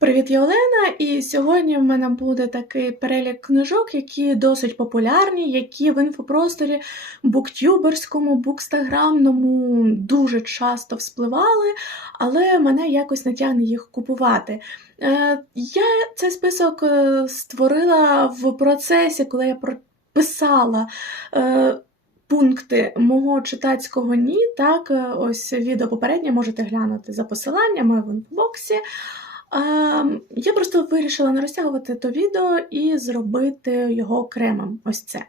Привіт, я Олена, і сьогодні в мене буде такий перелік книжок, які досить популярні, які в інфопросторі буктюберському, букстаграмному дуже часто вспливали, але мене якось не тягне їх купувати. Е, Я цей список е, створила в процесі, коли я прописала. е, Пункти мого читацького ні, так, ось відео попереднє можете глянути за посиланнями в інфобоксі. Я просто вирішила не розтягувати то відео і зробити його окремим. Ось це.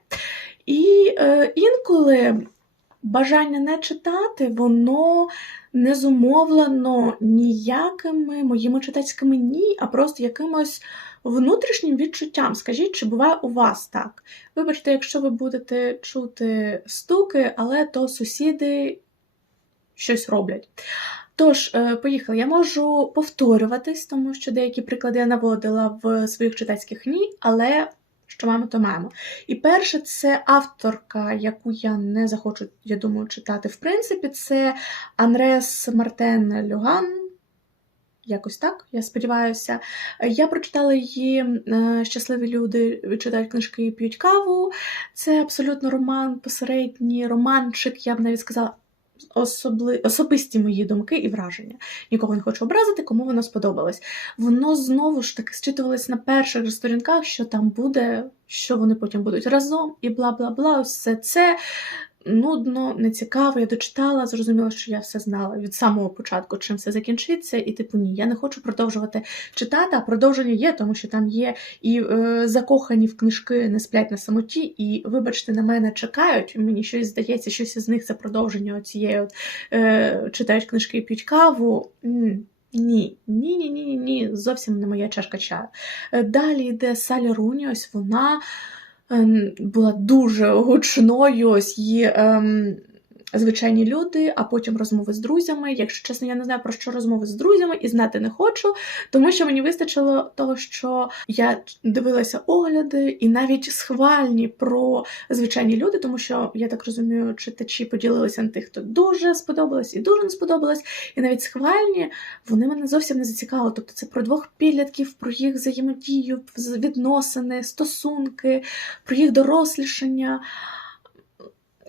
І е, інколи бажання не читати, воно не зумовлено ніякими моїми читацькими ні, а просто якимось внутрішнім відчуттям. Скажіть, чи буває у вас так? Вибачте, якщо ви будете чути стуки, але то сусіди щось роблять. Тож, е, поїхали. Я можу повторюватись, тому що деякі приклади я наводила в своїх читацьких ні, але що маємо, то маємо. І перше, це авторка, яку я не захочу, я думаю, читати. В принципі, це Анрес Мартен Люган. Якось так, я сподіваюся. Я прочитала її е, Щасливі люди читають книжки і п'ють каву. Це абсолютно роман, посередній романчик, я б навіть сказала, особли... особисті мої думки і враження. Нікого не хочу образити, кому воно сподобалось. Воно знову ж таки зчитувалось на перших же сторінках, що там буде, що вони потім будуть разом, і бла бла бла. Все це нудно, нецікаво. Я дочитала, зрозуміла, що я все знала від самого початку, чим все закінчиться, і типу ні, я не хочу продовжувати читати, а продовження є, тому що там є і е, закохані в книжки не сплять на самоті, і, вибачте, на мене чекають. Мені щось здається, щось із них це продовження цієї от е, читають книжки і п'ють каву. Ні, ні, ні, ні, ні, зовсім не моя чашка чаю. Е, Далі йде Салі Руні, ось вона була дуже гучною, ось її ем, звичайні люди, а потім розмови з друзями. Якщо чесно, я не знаю про що розмови з друзями і знати не хочу, тому що мені вистачило того, що я дивилася огляди і навіть схвальні про звичайні люди, тому що я так розумію, читачі поділилися на тих, хто дуже сподобалось і дуже не сподобалось. І навіть схвальні вони мене зовсім не зацікавили. Тобто це про двох підлітків, про їх взаємодію, відносини, стосунки, про їх дорослішання.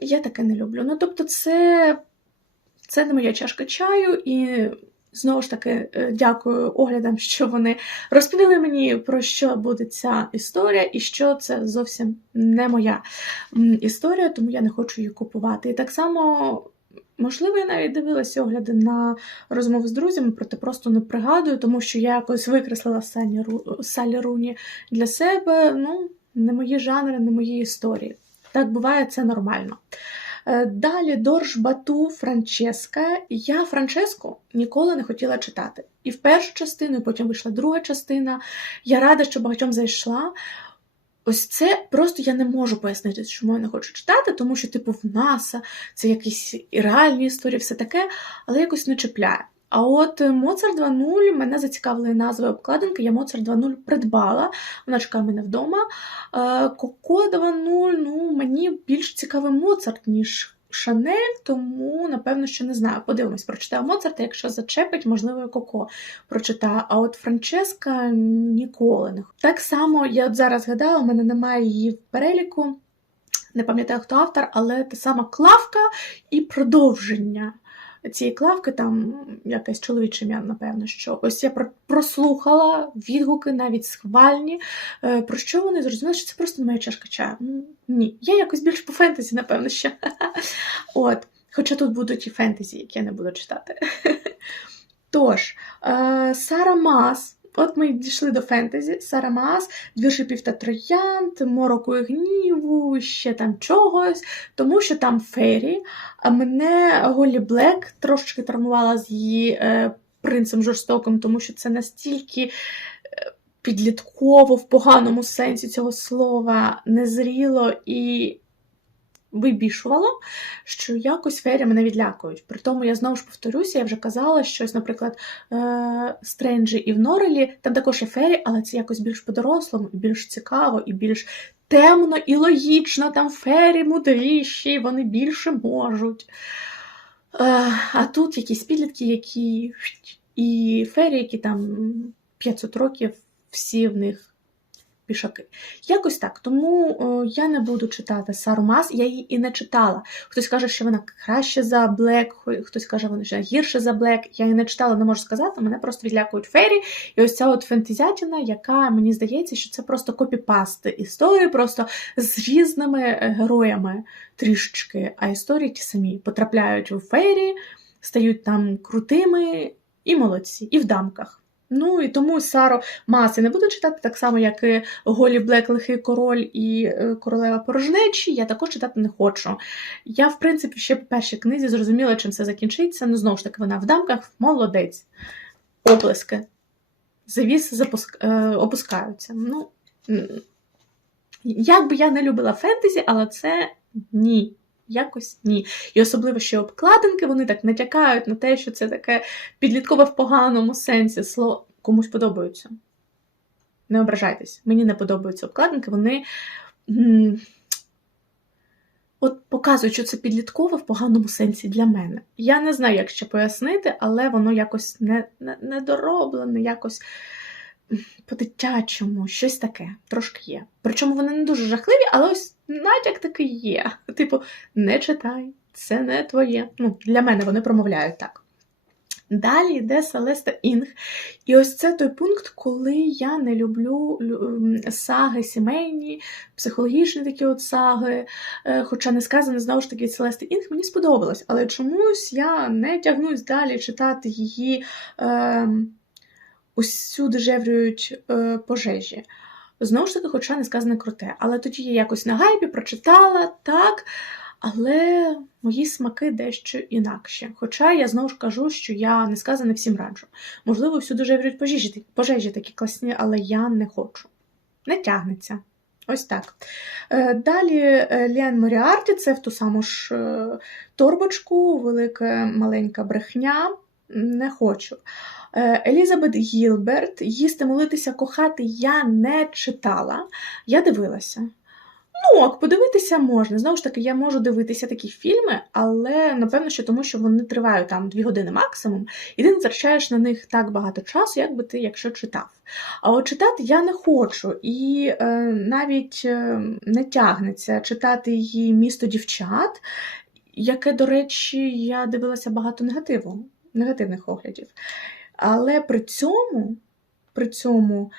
Я таке не люблю. Ну, тобто, це, це не моя чашка чаю, і знову ж таки е, дякую оглядам, що вони розповіли мені, про що буде ця історія, і що це зовсім не моя історія, тому я не хочу її купувати. І так само. Можливо, я навіть дивилася огляди на розмови з друзями, проте просто не пригадую, тому що я якось викреслила Салі Руні для себе. Ну, не мої жанри, не мої історії. Так буває, це нормально. Е, Далі Дорж Бату Франческа. Я Франческу ніколи не хотіла читати. І в першу частину, і потім вийшла друга частина. Я рада, що багатьом зайшла. Ось це просто я не можу пояснити, чому я не хочу читати, тому що, типу, в НАСА це якісь і реальні історії, все таке, але якось не чіпляє. А от Моцарт 2.0 мене зацікавили назви обкладинки. Я Моцарт 2.0 придбала, вона чекає мене вдома. Е, Коко 2.0, ну, мені більш цікавий Моцарт, ніж Шанель, тому, напевно, що не знаю. Подивимось, прочитаю Моцарта, якщо зачепить, можливо, і Коко прочитаю. А от Франческа ніколи не. Так само, я от зараз гадала, у мене немає її в переліку. Не пам'ятаю, хто автор, але та сама клавка і продовження цієї клавки, там якесь чоловіче ім'я, напевно, що ось я про- прослухала відгуки, навіть схвальні. Е, Про що вони зрозуміли, що це просто моя чашка чаю. Ну, Ні, я якось більш по фентезі, напевно, ще. От. Хоча тут будуть і фентезі, які я не буду читати. Тож, е, Сара Мас. От ми дійшли до фентезі. Сара Мас, дві шипів мороку і гніву, ще там чогось, тому що там фері. А мене Голі Блек трошечки травмувала з її е, принцем жорстоким, тому що це настільки е, підлітково в поганому сенсі цього слова незріло і вибішувало, що якось фері мене відлякують. При тому я знову ж повторюся, я вже казала, що, ось, наприклад, е, Стренджі і в Норелі, там також є фері, але це якось більш по-дорослому, більш цікаво, і більш темно і логічно. Там фері мудріші, вони більше можуть. Е, а тут якісь підлітки, які і фері, які там 500 років всі в них пішаки. Якось так. Тому о, я не буду читати Сару Мас, я її і не читала. Хтось каже, що вона краще за Блек, хтось каже, що вона гірше за Блек. Я її не читала, не можу сказати. Мене просто відлякують фері. І ось ця от фентезятіна, яка мені здається, що це просто копіпаст історії, просто з різними е, героями трішечки. А історії ті самі потрапляють у фері, стають там крутими і молодці, і в дамках. Ну і тому Саро Маси не буду читати так само, як і Голі Блек, Лихий Король і е, Королева Порожнечі. Я також читати не хочу. Я, в принципі, ще по першій книзі зрозуміла, чим це закінчиться. Ну, знову ж таки, вона в дамках молодець. Оплески. Завіси запуск... е, опускаються. Ну, як би я не любила фентезі, але це ні. Якось ні. І особливо ще обкладинки, вони так натякають на те, що це таке підліткове в поганому сенсі слово комусь подобаються. Не ображайтесь, мені не подобаються обкладинки, вони от показують, що це підліткове в поганому сенсі для мене. Я не знаю, як ще пояснити, але воно якось не, не, якось по-дитячому, щось таке, трошки є. Причому вони не дуже жахливі, але ось натяк такий є. Типу, не читай, це не твоє. Ну, Для мене вони промовляють так. Далі йде Селеста Інг. І ось це той пункт, коли я не люблю саги сімейні, психологічні такі от саги. Е, хоча не сказано, знову ж таки, Селеста Інг мені сподобалось, але чомусь я не тягнусь далі читати її. Е, усюди жеврюють е, пожежі. Знову ж таки, хоча не сказане круте. Але тоді я якось на гайбі прочитала так, але мої смаки дещо інакші. Хоча я знову ж кажу, що я не сказане всім раджу. Можливо, всюди жеврюють пожежі, пожежі такі класні, але я не хочу. Не тягнеться. Ось так. Е, далі е, Ліан Моріарті це в ту саму ж е, торбочку, велика маленька брехня. Не хочу. Е, Елізабет Гілберт, їсти, молитися, кохати я не читала, я дивилася. Ну, ок, подивитися можна. Знову ж таки, я можу дивитися такі фільми, але напевно, що тому, що вони тривають там дві години максимум, і ти не втрачаєш на них так багато часу, як би ти, якщо читав. А от читати я не хочу, і е, навіть е, не тягнеться читати її місто дівчат, яке, до речі, я дивилася багато негативу, негативних оглядів. Але при цьому при цьому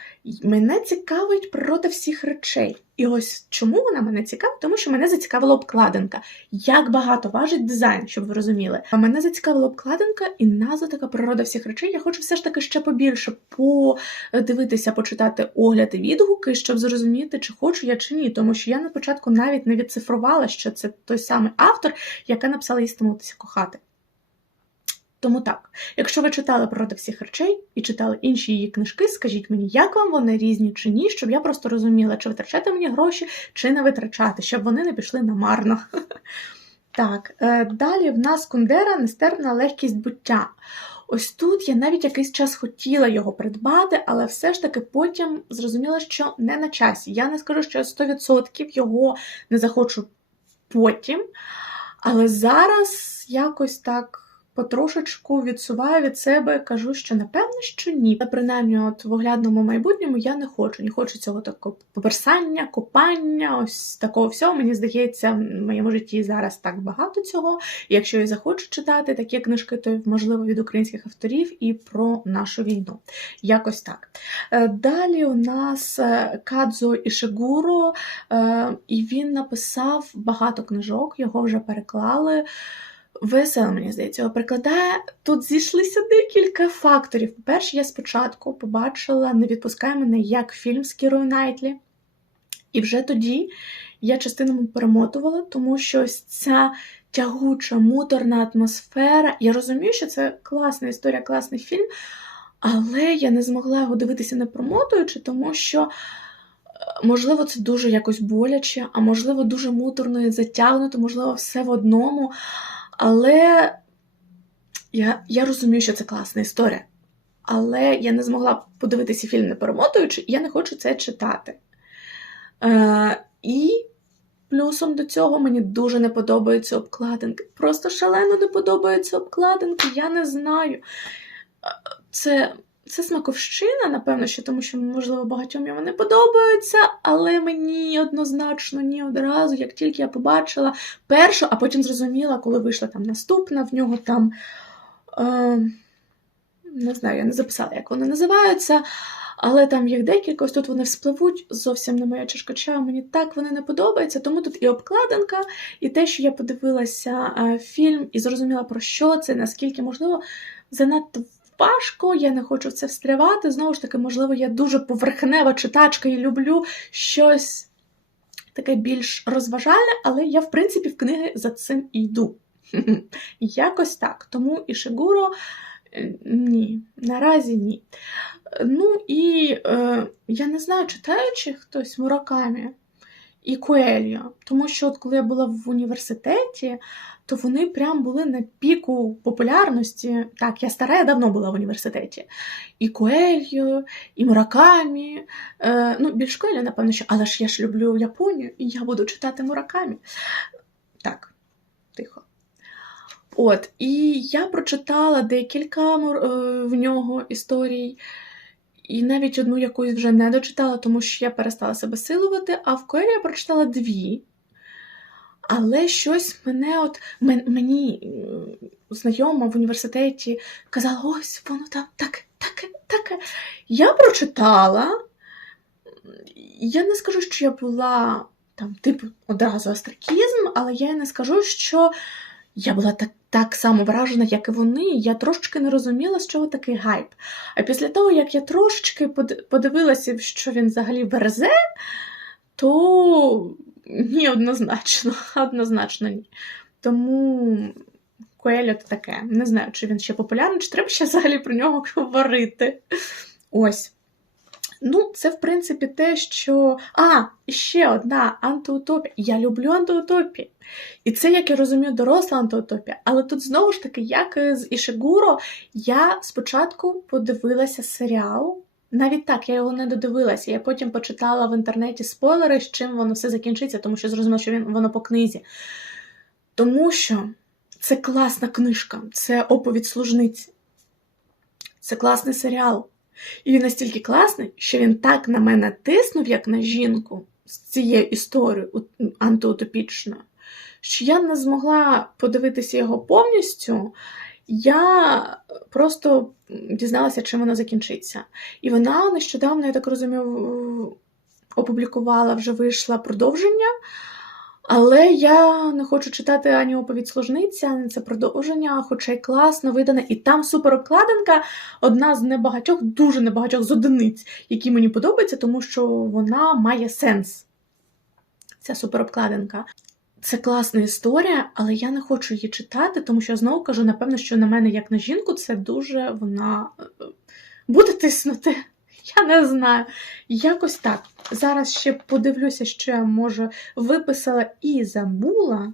мене цікавить природа всіх речей. І ось чому вона мене цікавить? Тому що мене зацікавила обкладинка. Як багато важить дизайн, щоб ви розуміли. А мене зацікавила обкладинка і назва така природа всіх речей. Я хочу все ж таки ще побільше подивитися, почитати огляди відгуки, щоб зрозуміти, чи хочу я чи ні. Тому що я на початку навіть не відцифрувала, що це той самий автор, яка написала їсти молитися кохати. Тому так, якщо ви читали «Природа всіх речей і читали інші її книжки, скажіть мені, як вам вони різні чи ні, щоб я просто розуміла, чи витрачати мені гроші, чи не витрачати, щоб вони не пішли намарно. Так, е, далі в нас Кундера нестерпна легкість буття. Ось тут я навіть якийсь час хотіла його придбати, але все ж таки потім зрозуміла, що не на часі. Я не скажу, що я 100% його не захочу потім. Але зараз якось так потрошечку відсуваю від себе, кажу, що напевно, що ні. Та принаймні, от в оглядному майбутньому я не хочу. Не хочу цього такого поверсання, копання, ось такого всього. Мені здається, в моєму житті зараз так багато цього. І якщо я захочу читати такі книжки, то можливо від українських авторів і про нашу війну. Якось так. Е, далі у нас е, Кадзо Ішигуро, е, і він написав багато книжок, його вже переклали весело, мені здається, його прикладає. Тут зійшлися декілька факторів. По-перше, я спочатку побачила Не відпускай мене як фільм з Кірою Найтлі. І вже тоді я частинами перемотувала, тому що ось ця тягуча, муторна атмосфера. Я розумію, що це класна історія, класний фільм, але я не змогла його дивитися не промотуючи, тому що. Е, можливо, це дуже якось боляче, а можливо, дуже муторно і затягнуто, можливо, все в одному. Але я я розумію, що це класна історія. Але я не змогла подивитися фільм не перемотуючи, і я не хочу це читати. Е, І плюсом до цього мені дуже не подобаються обкладинки. Просто шалено не подобаються обкладинки, я не знаю. Це це смаковщина, напевно, що тому що, можливо, багатьом його не подобаються, але мені однозначно ні одразу, як тільки я побачила першу, а потім зрозуміла, коли вийшла там наступна, в нього там. Е, не знаю, я не записала, як вони називаються. Але там їх декілька, ось тут вони вспливуть, зовсім не моя чашка чаю, мені так вони не подобаються, тому тут і обкладинка, і те, що я подивилася е, фільм і зрозуміла, про що це, наскільки можливо, занадто важко, я не хочу в це встрявати. Знову ж таки, можливо, я дуже поверхнева читачка і люблю щось таке більш розважальне, але я, в принципі, в книги за цим йду. Якось так. Тому і Шигуро е, ні, наразі ні. Ну і е, я не знаю, читаючи хтось Муракамі і Коельо, тому що от коли я була в університеті, то вони прям були на піку популярності. Так, я стара, я давно була в університеті. І Коельо, і Муракамі. Е, ну, більш Коельо, напевно, що, але ж я ж люблю Японію, і я буду читати Муракамі. Так, тихо. От, і я прочитала декілька е, в нього історій. І навіть одну якусь вже не дочитала, тому що я перестала себе силувати, а в Коелі я прочитала дві. Але щось мене от мені знайома в університеті казала, ось воно там таке, таке, таке. Я прочитала. Я не скажу, що я була там, типу, одразу астракізм, але я не скажу, що я була так так само вражена, як і вони. Я трошечки не розуміла, з чого такий гайп. А після того, як я трошечки подивилася, що він взагалі верзе, то ні, однозначно, однозначно ні. Тому Коельо таке. Не знаю, чи він ще популярний, чи треба ще взагалі про нього говорити. Ось. Ну, це, в принципі, те, що. А, ще одна антиутопія. Я люблю антиутопії. І це, як я розумію, доросла антиутопія. Але тут знову ж таки, як з Ішигуро, я спочатку подивилася серіал. Навіть так, я його не додивилася. Я потім почитала в інтернеті спойлери, з чим воно все закінчиться, тому що зрозуміла, що він, воно по книзі. Тому що це класна книжка, це оповідь служниці, це класний серіал. І він настільки класний, що він так на мене тиснув, як на жінку з цією історією антиутопічною, що я не змогла подивитися його повністю. Я просто дізналася, чим воно закінчиться. І вона нещодавно, я так розумію, опублікувала, вже вийшла продовження. Але я не хочу читати ані оповідь служниця, ані це продовження, хоча й класно видане. І там суперобкладинка одна з небагатьох, дуже небагатьох з одиниць, які мені подобаються, тому що вона має сенс. Ця суперобкладинка. Це класна історія, але я не хочу її читати, тому що я знову кажу, напевно, що на мене, як на жінку, це дуже вона е, буде тиснути. Я не знаю. Якось так. Зараз ще подивлюся, що я, може, виписала і забула.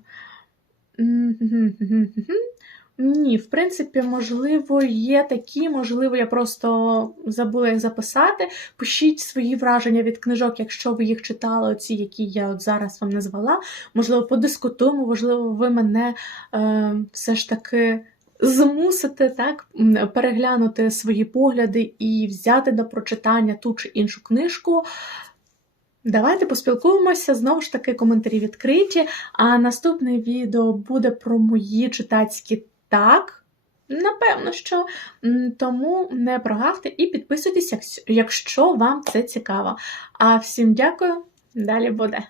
Ні, в принципі, можливо, є такі, можливо, я просто забула їх записати. Пишіть свої враження від книжок, якщо ви їх читали, оці, які я от зараз вам назвала. Можливо, подискутуємо, можливо, ви мене е, все ж таки змусити так переглянути свої погляди і взяти до прочитання ту чи іншу книжку. Давайте поспілкуємося, знову ж таки, коментарі відкриті. А наступне відео буде про мої читацькі так. Напевно, що. Тому не прогавте і підписуйтесь, якщо вам це цікаво. А всім дякую, далі буде.